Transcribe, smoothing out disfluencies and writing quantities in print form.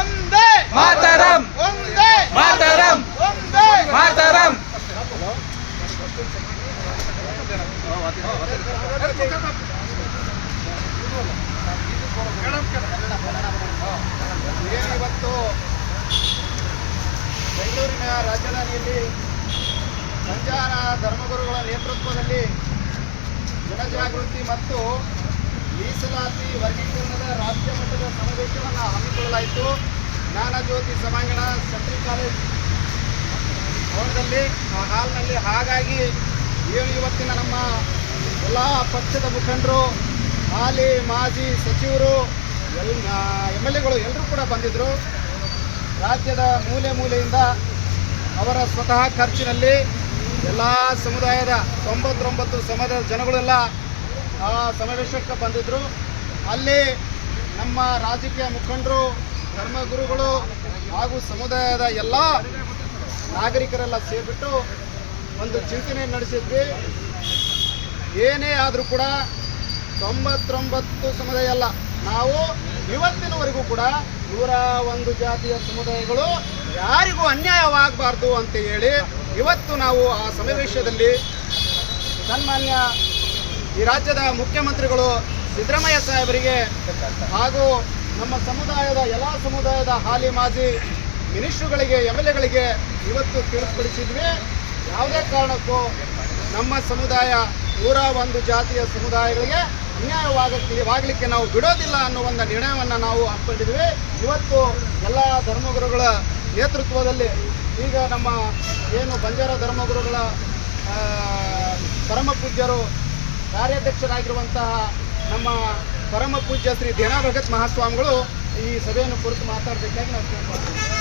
ಒಂದೇ ಮಾತರಂ ಒಂದೇ ಮಾತರಂ ಒಂದೇ ಮಾತರಂ. ಇವತ್ತು ಬೆಂಗಳೂರಿನ ರಾಜಧಾನಿಯಲ್ಲಿ ಸಂಚಾರ ಧರ್ಮಗುರುಗಳ ನೇತೃತ್ವದಲ್ಲಿ ಜನಜಾಗೃತಿ ಮತ್ತು ಮೀಸಲಾತಿ ವರ್ಗೀಕರಣದ ರಾಜ್ಯ ಮಟ್ಟದ ಸಮಾವೇಶವನ್ನು ಹಮ್ಮಿಕೊಳ್ಳಲಾಯಿತು. ಜ್ಞಾನಜ್ಯೋತಿ ಸಭಾಂಗಣ ಸೆಂಟ್ರಲ್ ಕಾಲೇಜ್ ಭವನದಲ್ಲಿ ಹಾಲ್ನಲ್ಲಿ. ಹಾಗಾಗಿ ಇವತ್ತಿನ ನಮ್ಮ ಎಲ್ಲ ಪಕ್ಷದ ಮುಖಂಡರು, ಹಾಲಿ ಮಾಜಿ ಸಚಿವರು, MLAಗಳು ಎಲ್ಲರೂ ಕೂಡ ಬಂದಿದ್ದರು. ರಾಜ್ಯದ ಮೂಲೆ ಮೂಲೆಯಿಂದ ಅವರ ಸ್ವತಃ ಖರ್ಚಿನಲ್ಲಿ ಎಲ್ಲ ಸಮುದಾಯದ 99 ಸಮುದಾಯದ ಜನಗಳೆಲ್ಲ ಆ ಸಮಾವೇಶಕ್ಕೆ ಬಂದಿದ್ದರು. ಅಲ್ಲಿ ನಮ್ಮ ರಾಜಕೀಯ ಮುಖಂಡರು, ಧರ್ಮಗುರುಗಳು ಹಾಗೂ ಸಮುದಾಯದ ಎಲ್ಲ ನಾಗರಿಕರೆಲ್ಲ ಸೇರಿಬಿಟ್ಟು ಒಂದು ಚಿಂತನೆ ನಡೆಸಿದ್ವಿ. ಏನೇ ಆದರೂ ಕೂಡ 99 ಸಮುದಾಯ ಅಲ್ಲ, ನಾವು ಇವತ್ತಿನವರೆಗೂ ಕೂಡ 101 ಜಾತಿಯ ಸಮುದಾಯಗಳು ಯಾರಿಗೂ ಅನ್ಯಾಯವಾಗಬಾರ್ದು ಅಂತ ಹೇಳಿ ಇವತ್ತು ನಾವು ಆ ಸಮಾವೇಶದಲ್ಲಿ ಸನ್ಮಾನ್ಯ ಈ ರಾಜ್ಯದ ಮುಖ್ಯಮಂತ್ರಿಗಳು ಸಿದ್ದರಾಮಯ್ಯ ಸಾಹೇಬರಿಗೆ ಹಾಗೂ ನಮ್ಮ ಸಮುದಾಯದ ಎಲ್ಲ ಸಮುದಾಯದ ಹಾಲಿ ಮಾಜಿ ಮಿನಿಸ್ಟ್ರುಗಳಿಗೆ, MLAಗಳಿಗೆ ಇವತ್ತು ತಿಳಿಸ್ಪಡಿಸಿದ್ವಿ. ಯಾವುದೇ ಕಾರಣಕ್ಕೂ ನಮ್ಮ ಸಮುದಾಯ 101 ಜಾತಿಯ ಸಮುದಾಯಗಳಿಗೆ ಅನ್ಯಾಯವಾಗಲಿಕ್ಕೆ ನಾವು ಬಿಡೋದಿಲ್ಲ ಅನ್ನೋ ಒಂದು ನಿರ್ಣಯವನ್ನು ನಾವು ಹಾಕ್ಕೊಂಡಿದ್ವಿ. ಇವತ್ತು ಎಲ್ಲ ಧರ್ಮಗುರುಗಳ ನೇತೃತ್ವದಲ್ಲಿ ಈಗ ನಮ್ಮ ಏನು ಬಂಜಾರ ಧರ್ಮಗುರುಗಳ ಪರಮ ಪೂಜ್ಯರು ಕಾರ್ಯಾಧ್ಯಕ್ಷರಾಗಿರುವಂತಹ ನಮ್ಮ ಪರಮ ಪೂಜ್ಯ ಶ್ರೀ ಧೇನಾ ಭಗತ್ ಮಹಾಸ್ವಾಮಿಗಳು ಈ ಸಭೆಯನ್ನು ಕುರಿತು ಮಾತಾಡಬೇಕಾಗಿ ನಾವು ಕೇಳ್ಕೊಳ್ತೀವಿ.